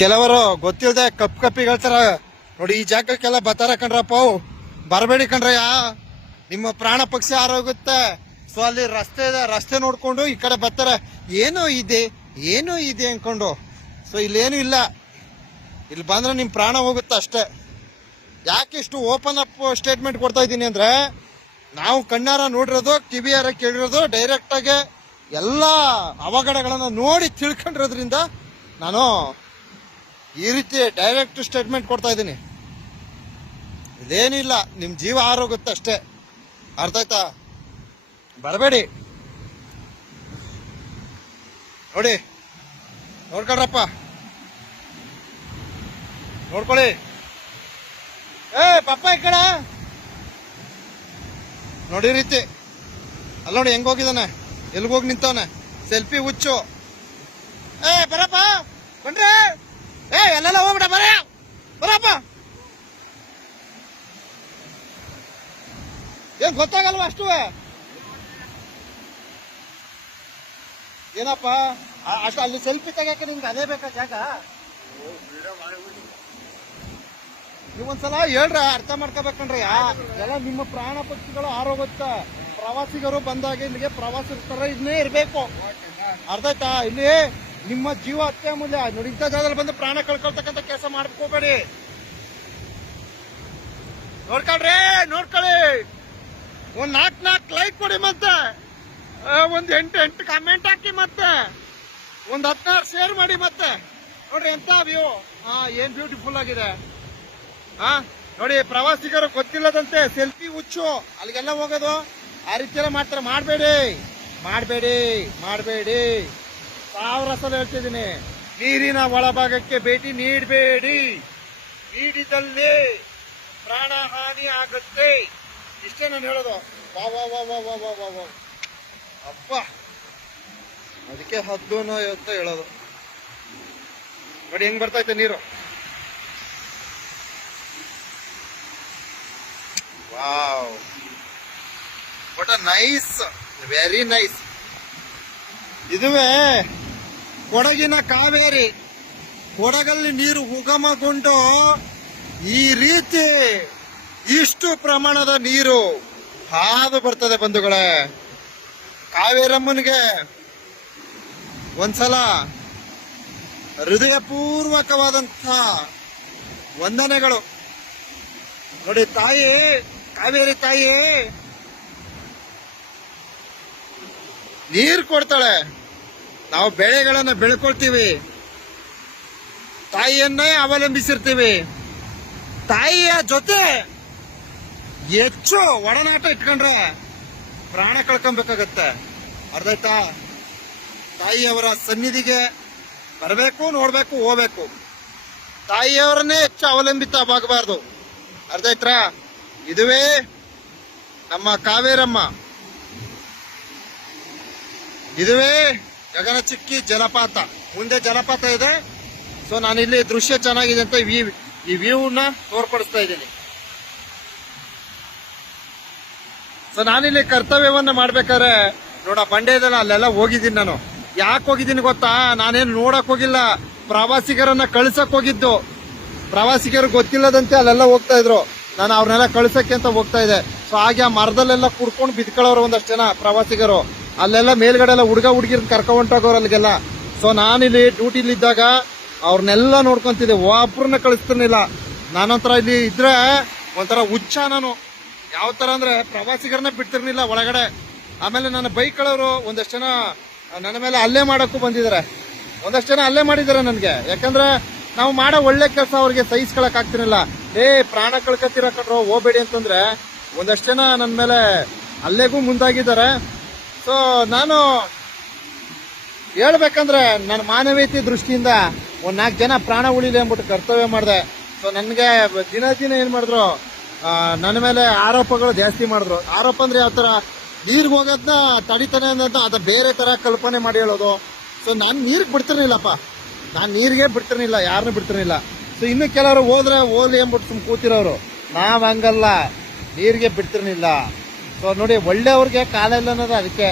ಕೆಲವರು ಗೊತ್ತಿಲ್ಲದೆ ಕಪ್ಪು ಕಪ್ಪಿಗೆ ಹೇಳ್ತಾರ ನೋಡಿ ಈ ಜಾಗಕ್ಕೆಲ್ಲ ಬತ್ತಾರ ಕಣ್ರಪ್ಪ ಬರಬೇಡಿ ಕಣ್ರಯ್ಯ ನಿಮ್ಮ ಪ್ರಾಣ ಪಕ್ಷಿ ಆರೋಗುತ್ತೆ ಸೊ ಅಲ್ಲಿ ರಸ್ತೆ ರಸ್ತೆ ನೋಡ್ಕೊಂಡು ಈ ಕಡೆ ಬತ್ತಾರ ಏನೋ ಇದೆ ಏನೂ ಇದೆ ಅನ್ಕೊಂಡು ಸೊ ಇಲ್ಲೇನು ಇಲ್ಲ ಇಲ್ಲಿ ಬಂದ್ರೆ ನಿಮ್ಮ ಪ್ರಾಣ ಹೋಗುತ್ತೆ ಅಷ್ಟೇ ಯಾಕೆ ಇಷ್ಟು ಓಪನ್ ಅಪ್ ಸ್ಟೇಟ್ಮೆಂಟ್ ಕೊಡ್ತಾ ಇದ್ದೀನಿ ಅಂದರೆ ನಾವು ಕಣ್ಣಾರ ನೋಡಿರೋದು ಕಿವಿಯಾರ ಕೇಳಿರೋದು ಡೈರೆಕ್ಟಾಗಿ ಎಲ್ಲ ಅವಘಡಗಳನ್ನು ನೋಡಿ ತಿಳ್ಕೊಂಡಿರೋದ್ರಿಂದ ನಾನು ಈ ರೀತಿ ಡೈರೆಕ್ಟ್ ಸ್ಟೇಟ್ಮೆಂಟ್ ಕೊಡ್ತಾ ಇದ್ದೀನಿ ಇದೇನಿಲ್ಲ ನಿಮ್ಮ ಜೀವ ಅಷ್ಟೇ ಅರ್ಥ ಆಯ್ತಾ ಬರಬೇಡಿ ನೋಡಿ ನೋಡ್ಕೊಳ್ರಪ್ಪ ನೋಡ್ಕೊಳ್ಳಿ ಏ ಪಪ್ಪ ಈ ನೋಡಿ ರೀತಿ ಅಲ್ಲ ನೋಡಿ ಹೆಂಗ ಹೋಗಿದಾನೆ ಎಲ್ಗೋಗಿ ನಿಂತಾನೆ ಸೆಲ್ಫಿ ಹುಚ್ಚು ಏ ಬರಪ್ಪ ಬಂದ್ರೆ ಏ ಎಲ್ಲೆಲ್ಲ ಹೋಗ್ಬಿಟ ಬರ ಬರಪ್ಪ ಏನ್ ಗೊತ್ತಾಗಲ್ವ ಅಷ್ಟು ಏನಪ್ಪ ಅಷ್ಟು ಅಲ್ಲಿ ಸೆಲ್ಫಿ ತೆಗಿಯಕ್ಕೆ ನಿಮ್ಗೆ ಅದೇ ಬೇಕಾ ಜಾಗ ನೀವೊಂದ್ಸಲ ಹೇಳ್ರ ಅರ್ಥ ಮಾಡ್ಕೋಬೇಕಂಡ್ರಿ ಎಲ್ಲ ನಿಮ್ಮ ಪ್ರಾಣ ಪಕ್ಷಿಗಳು ಆರೋಗ್ಯ ಪ್ರವಾಸಿಗರು ಬಂದಾಗ ಇಲ್ಲಿಗೆ ಇರ್ತಾರ ಇದನ್ನೇ ಇರಬೇಕು ಅರ್ಧ ಇಲ್ಲಿ ನಿಮ್ಮ ಜೀವ ನೋಡಿ ಇಂಥ ಜಾಗದಲ್ಲಿ ಬಂದು ಪ್ರಾಣ ಕಳ್ಕೊಳ್ತಕ್ಕಂಥ ಕೆಲಸ ಮಾಡ್ಕೋಬೇಡಿ ನೋಡ್ಕೊಳ್ರಿ ನೋಡ್ಕೊಳ್ಳಿ ಒಂದ್ ನಾಲ್ಕ್ ನಾಲ್ಕ್ ಲೈಕ್ ಕೊಡಿ ಮತ್ತೆ ಒಂದ್ ಎಂಟು ಎಂಟು ಕಾಮೆಂಟ್ ಹಾಕಿ ಮತ್ತೆ ಒಂದ್ ಹದಿನಾರು ಶೇರ್ ಮಾಡಿ ಮತ್ತೆ ನೋಡ್ರಿ ಎಂತ ವ್ಯೂ ಹಾ ಏನ್ ಬ್ಯೂಟಿಫುಲ್ ಆಗಿದೆ ಹಾ ನೋಡಿ ಪ್ರವಾಸಿಗರು ಗೊತ್ತಿಲ್ಲದಂತೆ ಸೆಲ್ಫಿ ಹುಚ್ಚು ಅಲ್ಲಿಗೆಲ್ಲ ಹೋಗೋದು ಆ ರೀತಿ ಎಲ್ಲ ಮಾಡ್ತಾರೆ ಮಾಡಬೇಡಿ ಮಾಡಬೇಡಿ ಮಾಡಬೇಡಿ ಸಾವಿರ ಸಲ ಹೇಳ್ತಿದ್ದೀನಿ ನೀರಿನ ಒಳಭಾಗಕ್ಕೆ ಭೇಟಿ ನೀಡಬೇಡಿ ನೀಡಿದಲ್ಲಿ ಪ್ರಾಣ ಹಾನಿ ಆಗುತ್ತೆ ಇಷ್ಟೇ ನಾನು ಹೇಳೋದು ವಾ ವಾ ವಾ ವಾ ವಾ ವಾ ವಾ ಅಪ್ಪ ಅದಕ್ಕೆ ಹದ್ದು ಅಂತ ಹೇಳೋದು ನೋಡಿ ಹೆಂಗ್ ಬರ್ತೈತೆ ನೀರು wow but nice very nice ಇದುವೇ ಕೊಡಗಿನ ಕಾವೇರಿ ಕೊಡಗಲ್ಲಿ ನೀರು ಉಗಮಗೊಂಡು ಈ ರೀತಿ ಇಷ್ಟು ಪ್ರಮಾಣದ ನೀರು ಹಾದು ಬರ್ತದೆ ಬಂಧುಗಳೇ ಕಾವೇರಮ್ಮನಿಗೆ ಒಂದ್ಸಲ ಹೃದಯಪೂರ್ವಕವಾದಂಥ ವಂದನೆಗಳು ನೋಡಿ ತಾಯಿ ಕಾವೇರಿ ತಾಯಿ ನೀರು ಕೊಡ್ತಾಳೆ ನಾವು ಬೆಳೆಗಳನ್ನು ಬೆಳ್ಕೊಳ್ತೀವಿ ತಾಯಿಯನ್ನೇ ಅವಲಂಬಿಸಿರ್ತೀವಿ ತಾಯಿಯ ಜೊತೆ ಹೆಚ್ಚು ಒಡನಾಟ ಇಟ್ಕೊಂಡ್ರೆ ಪ್ರಾಣ ಕಳ್ಕೊಬೇಕಾಗತ್ತೆ ಅರ್ಧಾಯ್ತಾ ತಾಯಿಯವರ ಸನ್ನಿಧಿಗೆ ಬರಬೇಕು ನೋಡಬೇಕು ಹೋಗ್ಬೇಕು ತಾಯಿಯವರನ್ನೇ ಹೆಚ್ಚು ಅವಲಂಬಿತವಾಗಬಾರ್ದು ಅರ್ಧಾಯ್ತರ ಇದುವೇ ನಮ್ಮ ಕಾವೇರಮ್ಮ ಇದುವೇ ಗಗನಚುಕ್ಕಿ ಜಲಪಾತ ಮುಂದೆ ಜಲಪಾತ ಇದೆ ಸೊ ನಾನಿಲ್ಲಿ ದೃಶ್ಯ ಚೆನ್ನಾಗಿದೆ ಅಂತ ಈ ವ್ಯೂನ ತೋರ್ಪಡಿಸ್ತಾ ಇದ್ದೀನಿ ಸೊ ನಾನಿಲ್ಲಿ ಕರ್ತವ್ಯವನ್ನ ಮಾಡ್ಬೇಕಾದ್ರೆ ನೋಡ ಬಂಡೆ ಅಲ್ಲೆಲ್ಲ ಹೋಗಿದ್ದೀನಿ ನಾನು ಯಾಕೆ ಹೋಗಿದ್ದೀನಿ ಗೊತ್ತಾ ನಾನೇನು ನೋಡಕ್ ಹೋಗಿಲ್ಲ ಪ್ರವಾಸಿಗರನ್ನ ಕಳ್ಸಕ್ ಹೋಗಿದ್ದು ಪ್ರವಾಸಿಗರು ಗೊತ್ತಿಲ್ಲದಂತೆ ಅಲ್ಲೆಲ್ಲ ಹೋಗ್ತಾ ಇದ್ರು ನಾನು ಅವ್ರನ್ನೆಲ್ಲ ಕಳ್ಸಕ್ಕೆ ಅಂತ ಹೋಗ್ತಾ ಇದ್ದೆ ಸೊ ಹಾಗೆ ಆ ಮರದಲ್ಲೆಲ್ಲ ಕುಡ್ಕೊಂಡು ಬಿದ್ಕೊಳ್ಳೋರು ಒಂದಷ್ಟು ಜನ ಪ್ರವಾಸಿಗರು ಅಲ್ಲೆಲ್ಲ ಮೇಲ್ಗಡೆ ಎಲ್ಲ ಹುಡುಗ ಹುಡುಗಿರ್ ಕರ್ಕೊ ಹೊಂಟೋಗೋರು ಅಲ್ಲಿಗೆಲ್ಲ ಸೊ ನಾನಿಲ್ಲಿ ಡ್ಯೂಟಿಲಿದ್ದಾಗ ಅವ್ರನ್ನೆಲ್ಲ ನೋಡ್ಕೊಂತಿದ್ದೆ ಒಬ್ಬರನ್ನ ಕಳಿಸ್ತಿರ್ಲಿಲ್ಲ ನಾನೊಂಥರ ಇಲ್ಲಿ ಇದ್ರೆ ಒಂಥರ ಹುಚ್ಚ ನಾನು ಯಾವ ಥರ ಅಂದರೆ ಪ್ರವಾಸಿಗರನ್ನ ಬಿಡ್ತಿರ್ಲಿಲ್ಲ ಒಳಗಡೆ ಆಮೇಲೆ ನನ್ನ ಬೈಕ್ಗಳವರು ಒಂದಷ್ಟು ಜನ ನನ್ನ ಮೇಲೆ ಅಲ್ಲೇ ಮಾಡೋಕ್ಕೂ ಬಂದಿದ್ದಾರೆ ಒಂದಷ್ಟು ಜನ ಅಲ್ಲೇ ಮಾಡಿದ್ದಾರೆ ನನಗೆ ಯಾಕಂದ್ರೆ ನಾವು ಮಾಡೋ ಒಳ್ಳೆ ಕೆಲಸ ಅವ್ರಿಗೆ ಸಹಿಸ್ಕೊಳಕ್ ಆಗ್ತಿರಲಿಲ್ಲ ಏ ಪ್ರಾಣ ಕಳ್ಕೊತಿರ ಕಟ್ರೋ ಹೋಗ್ಬೇಡಿ ಅಂತಂದ್ರೆ ಒಂದಷ್ಟು ಜನ ನನ್ನ ಮೇಲೆ ಅಲ್ಲೇಗೂ ಮುಂದಾಗಿದ್ದಾರೆ ಸೊ ನಾನು ಹೇಳ್ಬೇಕಂದ್ರೆ ನನ್ನ ಮಾನವೀಯತೆ ದೃಷ್ಟಿಯಿಂದ ಒಂದು ನಾಲ್ಕು ಜನ ಪ್ರಾಣ ಉಳಿಲಿ ಅಂದ್ಬಿಟ್ಟು ಕರ್ತವ್ಯ ಮಾಡಿದೆ ಸೊ ನನಗೆ ದಿನ ದಿನ ಏನು ಮಾಡಿದ್ರು ನನ್ನ ಮೇಲೆ ಆರೋಪಗಳು ಜಾಸ್ತಿ ಮಾಡಿದ್ರು ಆರೋಪ ಅಂದರೆ ಯಾವ ಥರ ನೀರಿಗೆ ಹೋಗೋದನ್ನ ತಡಿತಾನೆ ಅನ್ನೋದನ್ನ ಅದು ಬೇರೆ ಥರ ಕಲ್ಪನೆ ಮಾಡಿ ಹೇಳೋದು ಸೊ ನಾನು ನೀರಿಗೆ ಬಿಡ್ತಿರ್ಲಿಲ್ಲಪ್ಪ ನಾನು ನೀರಿಗೆ ಬಿಡ್ತಿರ್ಲಿಲ್ಲ ಯಾರನ್ನೂ ಬಿಡ್ತಿರ್ಲಿಲ್ಲ ಸೊ ಇನ್ನು ಕೆಲವರು ಹೋದ್ರೆ ಹೋಗ್ಲಿ ಅಂದ್ಬಿಟ್ಟು ತುಂಬ ಕೂತಿರೋರು ನಾವು ಹಂಗಲ್ಲ ನೀರಿಗೆ ಬಿಡ್ತಿರ್ಲಿಲ್ಲ ಸೊ ನೋಡಿ ಒಳ್ಳೆಯವ್ರಿಗೆ ಕಾಲ ಇಲ್ಲ ಅನ್ನೋದು ಅದಕ್ಕೆ